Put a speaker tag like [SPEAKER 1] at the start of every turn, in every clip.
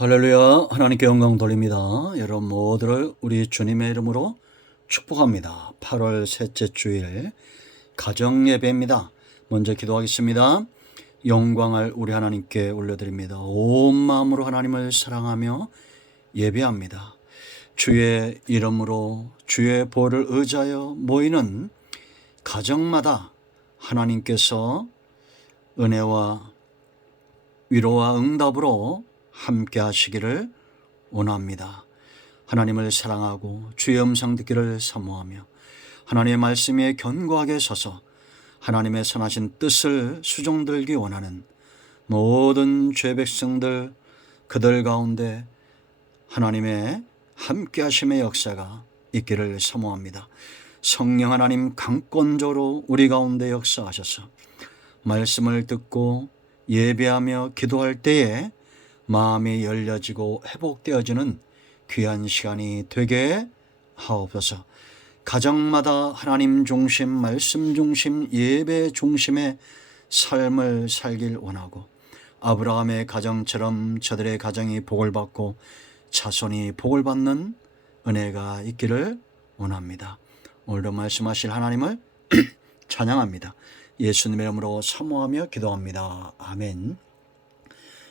[SPEAKER 1] 할렐루야 하나님께 영광 돌립니다. 여러분 모두를 우리 주님의 이름으로 축복합니다. 8월 셋째 주일 가정 예배입니다. 먼저 기도하겠습니다. 영광을 우리 하나님께 올려드립니다. 온 마음으로 하나님을 사랑하며 예배합니다. 주의 이름으로 주의 보를 의지하여 모이는 가정마다 하나님께서 은혜와 위로와 응답으로 함께 하시기를 원합니다. 하나님을 사랑하고 주의 음성 듣기를 사모하며 하나님의 말씀에 견고하게 서서 하나님의 선하신 뜻을 수종들기 원하는 모든 죄 백성들 그들 가운데 하나님의 함께 하심의 역사가 있기를 사모합니다. 성령 하나님 강권조로 우리 가운데 역사하셔서 말씀을 듣고 예배하며 기도할 때에 마음이 열려지고 회복되어지는 귀한 시간이 되게 하옵소서. 가정마다 하나님 중심, 말씀 중심, 예배 중심의 삶을 살길 원하고 아브라함의 가정처럼 저들의 가정이 복을 받고 자손이 복을 받는 은혜가 있기를 원합니다. 오늘도 말씀하실 하나님을 찬양합니다. 예수님의 이름으로 사모하며 기도합니다. 아멘.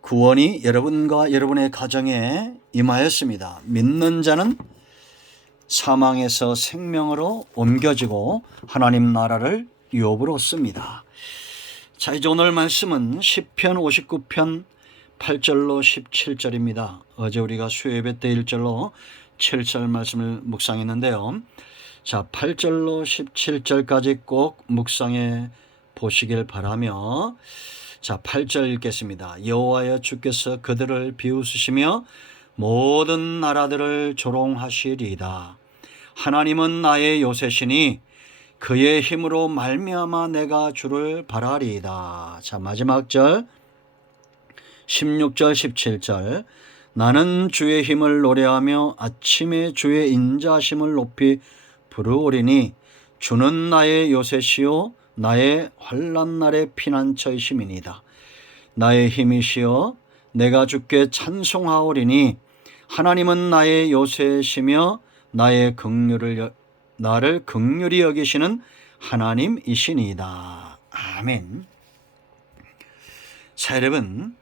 [SPEAKER 1] 구원이 여러분과 여러분의 가정에 임하였습니다. 믿는 자는 사망에서 생명으로 옮겨지고 하나님 나라를 유업으로 얻습니다. 자, 이제 오늘 말씀은 10편 59편 8절로 17절입니다. 어제 우리가 수요예배 때 1절로 7절 말씀을 묵상했는데요. 자, 8절로 17절까지 꼭 묵상해 보시길 바라며 자, 8절 읽겠습니다. 여호와여 주께서 그들을 비웃으시며 모든 나라들을 조롱하시리이다. 하나님은 나의 요새시니 그의 힘으로 말미암아 내가 주를 바라리이다. 자, 마지막 절 16절 17절 나는 주의 힘을 노래하며 아침에 주의 인자심을 높이 부르오리니 주는 나의 요새시요 나의 환란 날의 피난처이심이니다. 나의 힘이시여 내가 주께 찬송하오리니 하나님은 나의 요새시며 나의 긍휼을 나를 긍휼히 여기시는 하나님이시니이다. 아멘. 자, 여러분,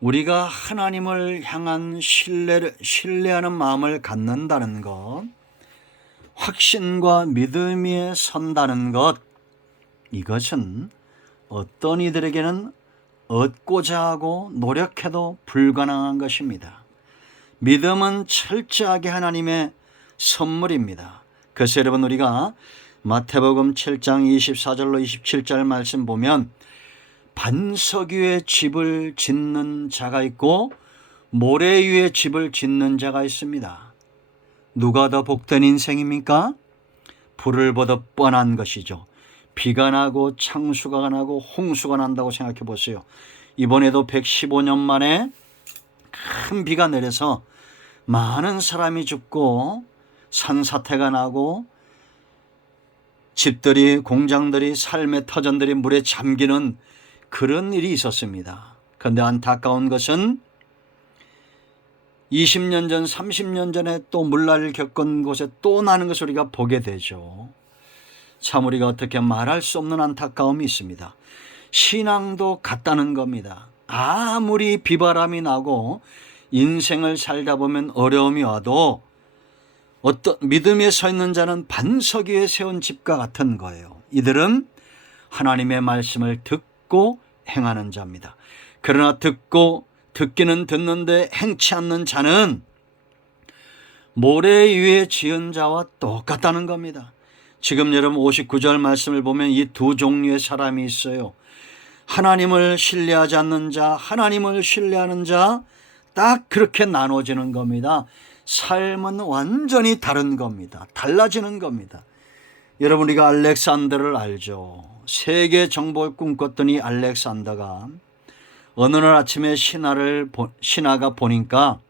[SPEAKER 1] 우리가 하나님을 향한 신뢰를, 신뢰하는 마음을 갖는다는 것, 확신과 믿음에 선다는 것, 이것은 어떤 이들에게는 얻고자 하고 노력해도 불가능한 것입니다. 믿음은 철저하게 하나님의 선물입니다. 그래서 여러분 우리가 마태복음 7장 24절로 27절 말씀 보면 반석 위에 집을 짓는 자가 있고 모래 위에 집을 짓는 자가 있습니다. 누가 더 복된 인생입니까? 불을 보듯 뻔한 것이죠. 비가 나고 창수가 나고 홍수가 난다고 생각해 보세요. 이번에도 115년 만에 큰 비가 내려서 많은 사람이 죽고 산사태가 나고 집들이 공장들이 삶의 터전들이 물에 잠기는 그런 일이 있었습니다. 그런데 안타까운 것은 20년 전, 30년 전에 또 물난리를 겪은 곳에 또 나는 것을 우리가 보게 되죠. 참 우리가 어떻게 말할 수 없는 안타까움이 있습니다. 신앙도 같다는 겁니다. 아무리 비바람이 나고 인생을 살다 보면 어려움이 와도 어떤 믿음에 서 있는 자는 반석 위에 세운 집과 같은 거예요. 이들은 하나님의 말씀을 듣고 행하는 자입니다. 그러나 듣고 듣기는 듣는데 행치 않는 자는 모래 위에 지은 자와 똑같다는 겁니다. 지금 여러분 59절 말씀을 보면 이 두 종류의 사람이 있어요. 하나님을 신뢰하지 않는 자, 하나님을 신뢰하는 자, 딱 그렇게 나눠지는 겁니다. 삶은 완전히 다른 겁니다. 달라지는 겁니다. 여러분, 우리가 알렉산더를 알죠. 세계 꿈꿨던 이 알렉산더가 어느 날 아침에 신하를, 보- 신하가 보니까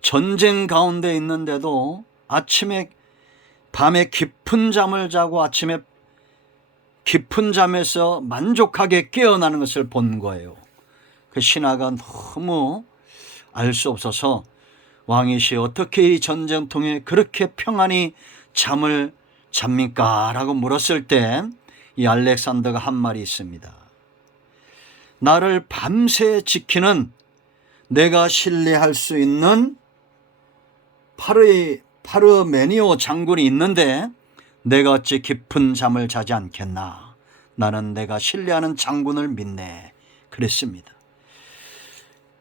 [SPEAKER 1] 전쟁 가운데 있는데도 아침에 밤에 깊은 잠을 자고 아침에 깊은 잠에서 만족하게 깨어나는 것을 본 거예요. 그 신하가 너무 알 수 없어서 왕이시 어떻게 이 전쟁통에 그렇게 평안히 잠을 잡니까? 라고 물었을 때 이 알렉산더가 한 말이 있습니다. 나를 밤새 지키는 내가 신뢰할 수 있는 파르, 파르메니오 장군이 있는데 내가 어찌 깊은 잠을 자지 않겠나. 나는 내가 신뢰하는 장군을 믿네. 그랬습니다.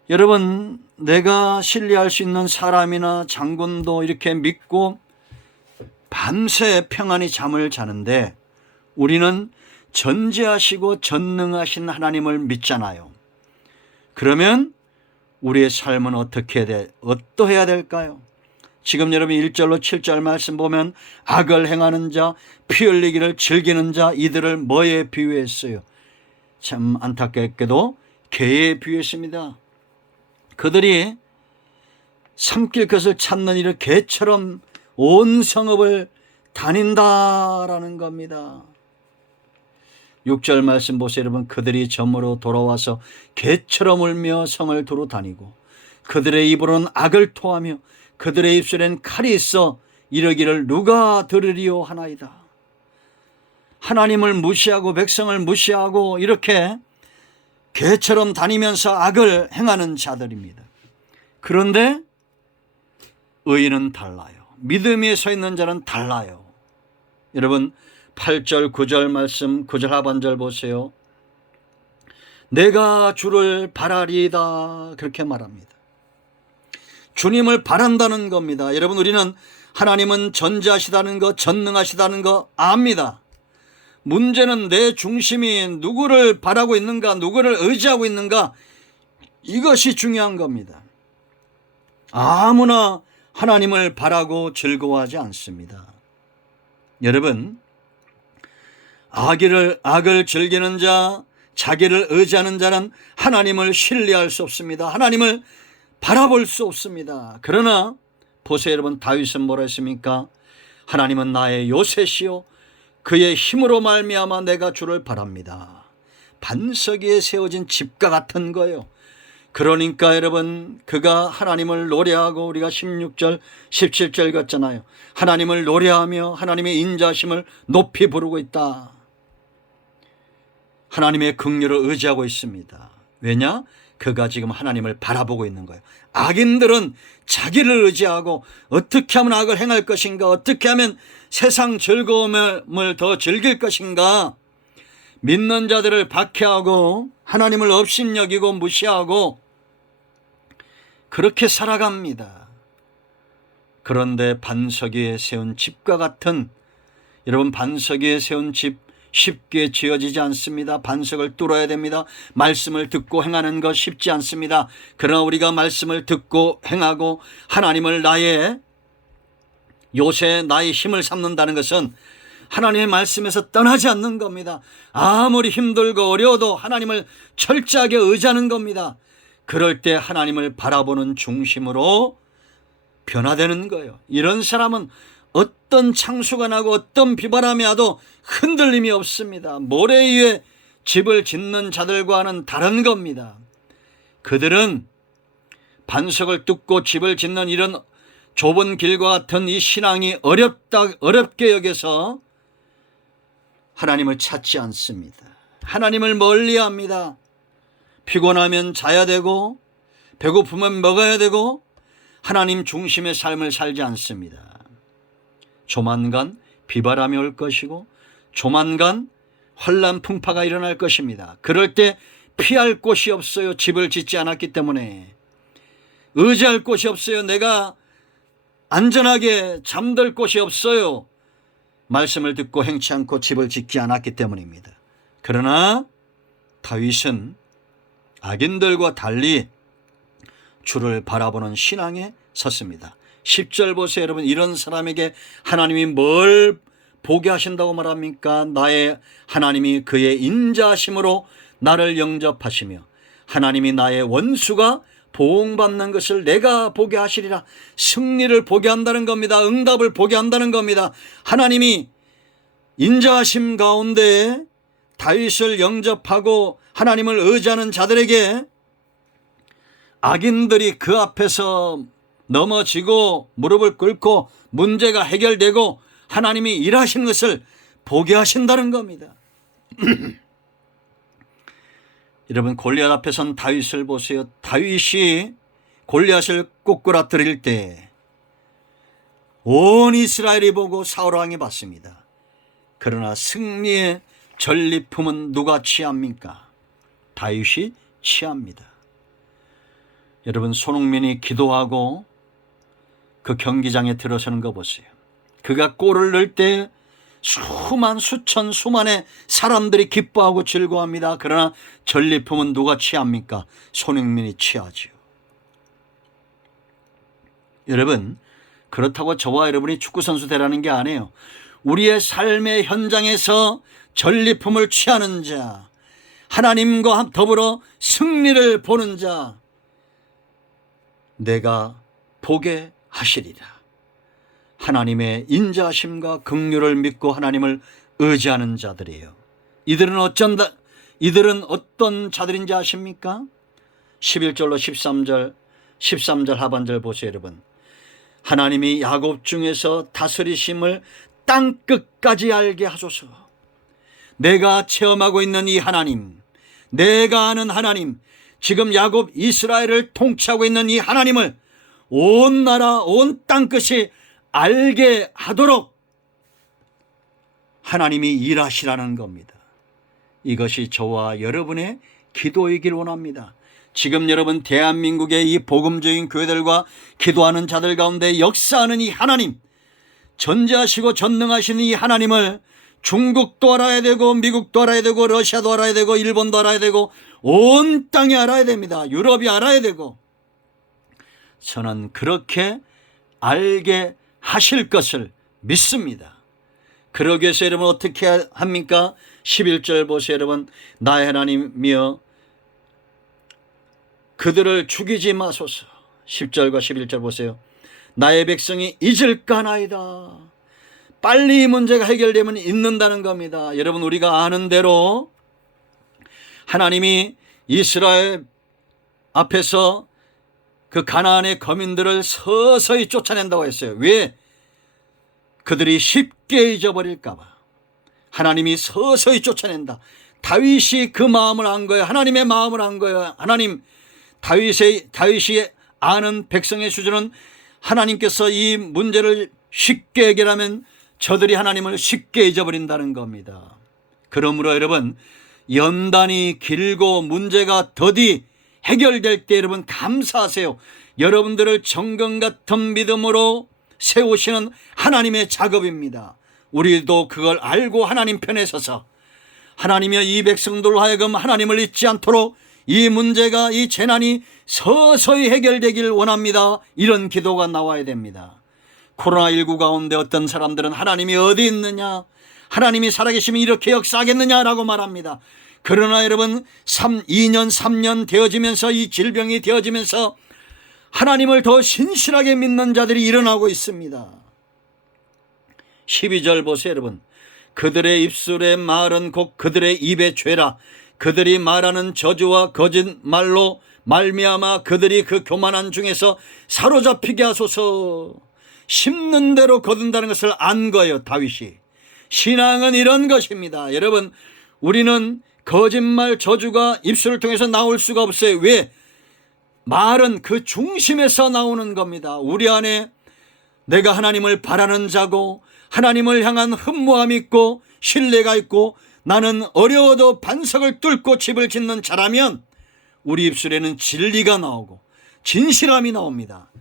[SPEAKER 1] 여러분, 내가 신뢰할 수 있는 사람이나 장군도 이렇게 믿고 밤새 평안히 잠을 자는데 우리는 전지하시고 전능하신 하나님을 믿잖아요. 그러면 우리의 삶은 어떻게 돼, 어떠해야 될까요? 지금 여러분 1절로 7절 말씀 보면 악을 행하는 자, 피 흘리기를 즐기는 자, 이들을 뭐에 비유했어요? 참 안타깝게도 개에 비유했습니다. 그들이 삼킬 것을 찾는 이를 개처럼 온 성읍을 다닌다라는 겁니다. 6절 말씀 보세요, 여러분. 그들이 점으로 돌아와서 개처럼 울며 성을 두루 다니고 그들의 입으로는 악을 토하며 그들의 입술엔 칼이 있어 이러기를 누가 들으리요 하나이다. 하나님을 무시하고 백성을 무시하고 이렇게 개처럼 다니면서 악을 행하는 자들입니다. 그런데 의인은 달라요. 믿음에 서 있는 자는 달라요. 여러분 8절 9절 말씀 9절 하반절 보세요. 내가 주를 바라리다 그렇게 말합니다. 주님을 바란다는 겁니다. 여러분 우리는 하나님은 전지하시다는 거 전능하시다는 거 압니다. 문제는 내 중심이 누구를 바라고 있는가 누구를 의지하고 있는가 이것이 중요한 겁니다. 아무나 하나님을 바라고 즐거워하지 않습니다. 여러분 악을 악을 즐기는 자 자기를 의지하는 자는 하나님을 신뢰할 수 없습니다. 하나님을 바라볼 수 없습니다. 그러나 보세요 여러분 다윗은 뭐라 했습니까? 하나님은 나의 요새시요 그의 힘으로 말미암아 내가 주를 바랍니다. 반석 위에 세워진 집과 같은 거예요. 그러니까 여러분 그가 하나님을 노래하고 우리가 16절 17절 같잖아요. 하나님을 노래하며 하나님의 인자심을 높이 부르고 있다. 하나님의 긍휼을 의지하고 있습니다. 왜냐? 그가 지금 하나님을 바라보고 있는 거예요. 악인들은 자기를 의지하고 어떻게 하면 악을 행할 것인가? 어떻게 하면 세상 즐거움을 더 즐길 것인가? 믿는 자들을 박해하고 하나님을 업신여기고 무시하고 그렇게 살아갑니다. 그런데 반석 위에 세운 집과 같은 여러분 반석 위에 세운 집 쉽게 지어지지 않습니다. 반석을 뚫어야 됩니다. 말씀을 듣고 행하는 것 쉽지 않습니다. 그러나 우리가 말씀을 듣고 행하고 하나님을 나의 요새 나의 힘을 삼는다는 것은 하나님의 말씀에서 떠나지 않는 겁니다. 아무리 힘들고 어려워도 하나님을 철저하게 의지하는 겁니다. 그럴 때 하나님을 바라보는 중심으로 변화되는 거예요. 이런 사람은 어떤 창수가 나고 어떤 비바람이 와도 흔들림이 없습니다. 모래 위에 집을 짓는 자들과는 다른 겁니다. 그들은 반석을 뚫고 집을 짓는 이런 좁은 길과 같은 이 신앙이 어렵다, 어렵게 여겨서 하나님을 찾지 않습니다. 하나님을 멀리 합니다. 피곤하면 자야 되고, 배고프면 먹어야 되고, 하나님 중심의 삶을 살지 않습니다. 조만간 비바람이 올 것이고 조만간 환란 풍파가 일어날 것입니다. 그럴 때 피할 곳이 없어요. 집을 짓지 않았기 때문에 의지할 곳이 없어요. 내가 안전하게 잠들 곳이 없어요. 말씀을 듣고 행치 않고 집을 짓지 않았기 때문입니다. 그러나 다윗은 악인들과 달리 주를 바라보는 신앙에 섰습니다. 10절 보세요, 여러분. 이런 사람에게 하나님이 뭘 보게 하신다고 말합니까? 나의 하나님이 그의 인자심으로 나를 영접하시며 하나님이 나의 원수가 보응받는 것을 내가 보게 하시리라. 승리를 보게 한다는 겁니다. 응답을 보게 한다는 겁니다. 하나님이 인자하심 가운데 다윗을 영접하고 하나님을 의지하는 자들에게 악인들이 그 앞에서 넘어지고 무릎을 꿇고 문제가 해결되고 하나님이 일하시는 것을 보게 하신다는 겁니다. 여러분 골리앗 앞에 선 다윗을 보세요. 다윗이 골리앗을 꼬꾸라뜨릴 때 온 이스라엘이 보고 사울 왕이 봤습니다. 그러나 승리의 전리품은 누가 취합니까? 다윗이 취합니다. 여러분 손흥민이 기도하고 그 경기장에 들어서는 거 보세요. 그가 골을 넣을 때 수만 수천 수만의 사람들이 기뻐하고 즐거워합니다. 그러나 전리품은 누가 취합니까? 손흥민이 취하지요. 여러분 그렇다고 저와 여러분이 축구 선수 되라는 게 아니에요. 우리의 삶의 현장에서 전리품을 취하는 자, 하나님과 더불어 승리를 보는 자, 내가 보게 하시리라. 하나님의 인자심과 긍휼을 믿고 하나님을 의지하는 자들이에요. 이들은 어쩐다 이들은 어떤 자들인지 아십니까? 11절로 13절 13절 하반절 보세요, 여러분. 하나님이 야곱 중에서 다스리심을 땅 끝까지 알게 하소서. 내가 체험하고 있는 이 하나님, 내가 아는 하나님, 지금 야곱 이스라엘을 통치하고 있는 이 하나님을 온 나라 온 땅끝이 알게 하도록 하나님이 일하시라는 겁니다. 이것이 저와 여러분의 기도이길 원합니다. 지금 여러분 대한민국의 이 복음적인 교회들과 기도하는 자들 가운데 역사하는 이 하나님, 전지하시고 전능하신 이 하나님을 중국도 알아야 되고 미국도 알아야 되고 러시아도 알아야 되고 일본도 알아야 되고 온 땅이 알아야 됩니다. 유럽이 알아야 되고 저는 그렇게 알게 하실 것을 믿습니다. 그러기 위해서 여러분 어떻게 합니까? 11절 보세요 여러분. 나의 하나님이여 그들을 죽이지 마소서. 10절과 11절 보세요. 나의 백성이 잊을까나이다. 빨리 이 문제가 해결되면 잊는다는 겁니다. 여러분 우리가 아는 대로 하나님이 이스라엘 앞에서 그 가나안의 거민들을 서서히 쫓아낸다고 했어요 왜? 그들이 쉽게 잊어버릴까봐 하나님이 서서히 쫓아낸다. 다윗이 그 마음을 안 거예요. 하나님의 마음을 안 거예요. 하나님 다윗의 다윗이 아는 백성의 수준은 하나님께서 이 문제를 쉽게 해결하면 저들이 하나님을 쉽게 잊어버린다는 겁니다. 그러므로 여러분 연단이 길고 문제가 더디 해결될 때 여러분 감사하세요. 여러분들을 정금 같은 믿음으로 세우시는 하나님의 작업입니다. 우리도 그걸 알고 하나님 편에 서서 하나님의 이 백성들로 하여금 하나님을 잊지 않도록 이 문제가 이 재난이 서서히 해결되길 원합니다. 이런 기도가 나와야 됩니다. 코로나19 가운데 어떤 사람들은 하나님이 어디 있느냐? 하나님이 살아계시면 이렇게 역사하겠느냐라고 말합니다. 그러나 여러분 3, 2년 3년 되어지면서 이 질병이 되어지면서 하나님을 더 신실하게 믿는 자들이 일어나고 있습니다. 12절 보세요, 여러분. 그들의 입술의 말은 곧 그들의 입의 죄라. 그들이 말하는 저주와 거짓말로 말미암아 그들이 그 교만한 중에서 사로잡히게 하소서. 심는 대로 거둔다는 것을 안 거예요, 다윗이. 신앙은 이런 것입니다. 여러분, 우리는 거짓말 저주가 입술을 통해서 나올 수가 없어요. 왜? 말은 그 중심에서 나오는 겁니다. 우리 안에 내가 하나님을 바라는 자고 하나님을 향한 흠모함이 있고 신뢰가 있고 나는 어려워도 반석을 뚫고 집을 짓는 자라면 우리 입술에는 진리가 나오고 진실함이 나옵니다.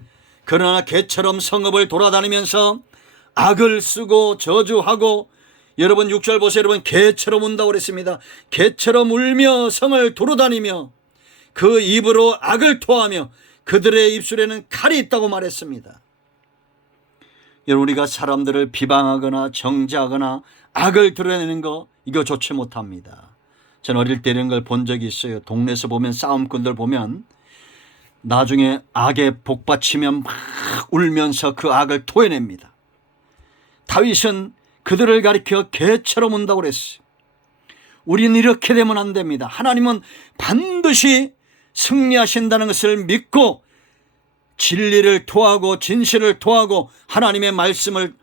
[SPEAKER 1] 그러나 개처럼 성읍을 돌아다니면서 악을 쓰고 저주하고 여러분 6절 보세요. 여러분 개처럼 운다고 그랬습니다. 개처럼 울며 성을 돌아다니며 그 입으로 악을 토하며 그들의 입술에는 칼이 있다고 말했습니다. 여러분 우리가 사람들을 비방하거나 정죄하거나 악을 드러내는 거 이거 좋지 못합니다. 전 어릴 때 이런 걸 본 적이 있어요. 동네에서 보면 싸움꾼들 보면 나중에 악에 복받치면 막 울면서 그 악을 토해냅니다. 다윗은 그들을 가리켜 개처럼 운다고 그랬어요. 우리는 이렇게 되면 안 됩니다. 하나님은 반드시 승리하신다는 것을 믿고 진리를 토하고 진실을 토하고 하나님의 말씀을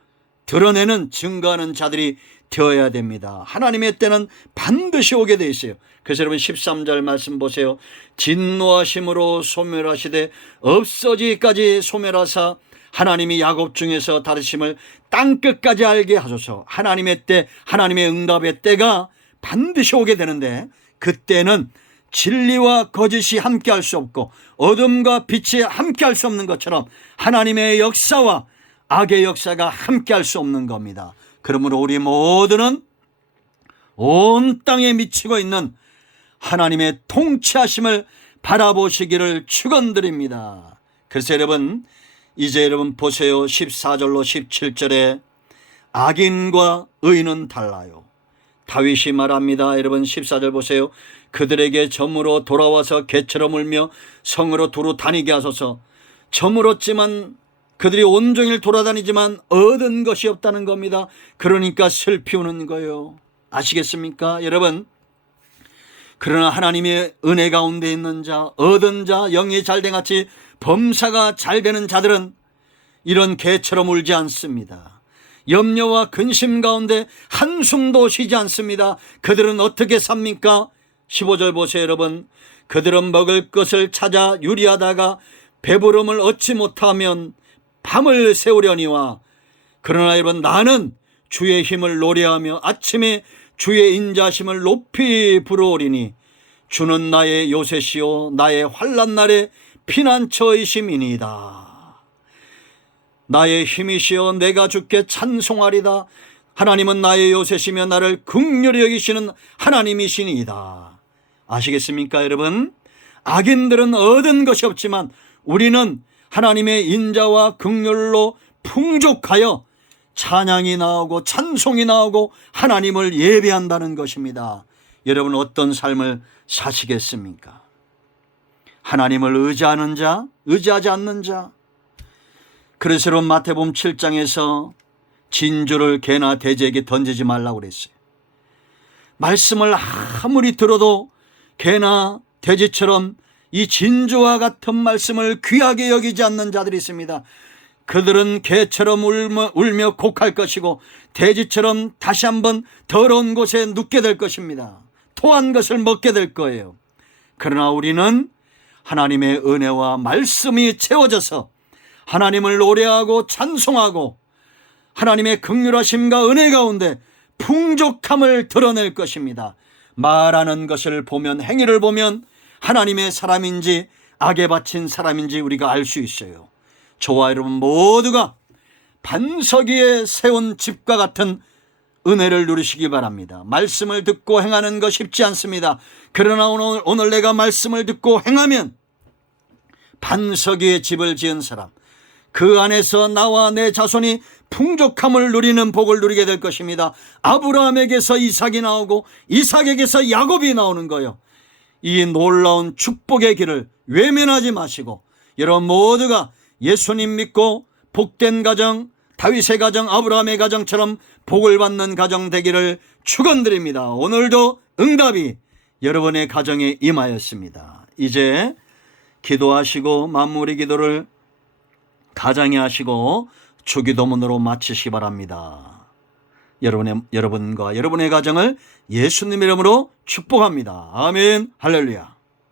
[SPEAKER 1] 드러내는 증거하는 자들이 되어야 됩니다. 하나님의 때는 반드시 오게 돼 있어요. 그래서 여러분 13절 말씀 보세요. 진노하심으로 소멸하시되 없어지기까지 소멸하사 하나님이 야곱 중에서 다르심을 땅 끝까지 알게 하소서. 하나님의 때, 하나님의 응답의 때가 반드시 오게 되는데 그때는 진리와 거짓이 함께 할 수 없고 어둠과 빛이 함께 할 수 없는 것처럼 하나님의 역사와 악의 역사가 함께 할 수 없는 겁니다. 그러므로 우리 모두는 온 땅에 미치고 있는 하나님의 통치하심을 바라보시기를 축원드립니다. 그래서 여러분 이제 여러분 보세요. 14절로 17절에 악인과 의인은 달라요. 다윗이 말합니다. 여러분 14절 보세요. 그들에게 점으로 돌아와서 개처럼 울며 성으로 두루 다니게 하소서. 저물었지만 그들이 온종일 돌아다니지만 얻은 것이 없다는 겁니다. 그러니까 슬피 우는 거예요. 아시겠습니까? 여러분 그러나 하나님의 은혜 가운데 있는 자, 얻은 자, 영이 잘된 같이 범사가 잘 되는 자들은 이런 개처럼 울지 않습니다. 염려와 근심 가운데 한숨도 쉬지 않습니다. 그들은 어떻게 삽니까? 15절 보세요, 여러분. 그들은 먹을 것을 찾아 유리하다가 배부름을 얻지 못하면 밤을 새우려니와 그러나 여러분 나는 주의 힘을 노래하며 아침에 주의 인자심을 높이 부르오리니 주는 나의 요새시요 나의 환란 날에 피난처이심이니이다. 나의 힘이시여 내가 주께 찬송하리다. 하나님은 나의 요새시며 나를 극렬히 여기시는 하나님이시니이다. 아시겠습니까, 여러분? 악인들은 얻은 것이 없지만 우리는 하나님의 인자와 극렬로 풍족하여 찬양이 나오고 찬송이 나오고 하나님을 예배한다는 것입니다. 여러분 어떤 삶을 사시겠습니까? 하나님을 의지하는 자, 의지하지 않는 자. 여러분 마태복음 7장에서 진주를 개나 돼지에게 던지지 말라고 그랬어요. 말씀을 아무리 들어도 개나 돼지처럼 이 진주와 같은 말씀을 귀하게 여기지 않는 자들이 있습니다. 그들은 개처럼 울며, 울며 곡할 것이고 돼지처럼 다시 한번 더러운 곳에 눕게 될 것입니다. 토한 것을 먹게 될 거예요. 그러나 우리는 하나님의 은혜와 말씀이 채워져서 하나님을 노래하고 찬송하고 하나님의 극률하심과 은혜 가운데 풍족함을 드러낼 것입니다. 말하는 것을 보면 행위를 보면 하나님의 사람인지 악에 바친 사람인지 우리가 알 수 있어요. 저와 여러분 모두가 반석 위에 세운 집과 같은 은혜를 누리시기 바랍니다. 말씀을 듣고 행하는 거 쉽지 않습니다. 그러나 오늘, 오늘 내가 말씀을 듣고 행하면 반석 위에 집을 지은 사람, 그 안에서 나와 내 자손이 풍족함을 누리는 복을 누리게 될 것입니다. 아브라함에게서 이삭이 나오고 이삭에게서 야곱이 나오는 거예요. 이 놀라운 축복의 길을 외면하지 마시고 여러분 모두가 예수님 믿고 복된 가정, 다윗의 가정, 아브라함의 가정처럼 복을 받는 가정 되기를 축원드립니다. 오늘도 응답이 여러분의 가정에 임하였습니다. 이제 기도하시고 마무리 기도를 가장에 하시고 주기도문으로 마치시기 바랍니다. 여러분의, 여러분과 여러분의 가정을 예수님 이름으로 축복합니다. 아멘, 할렐루야.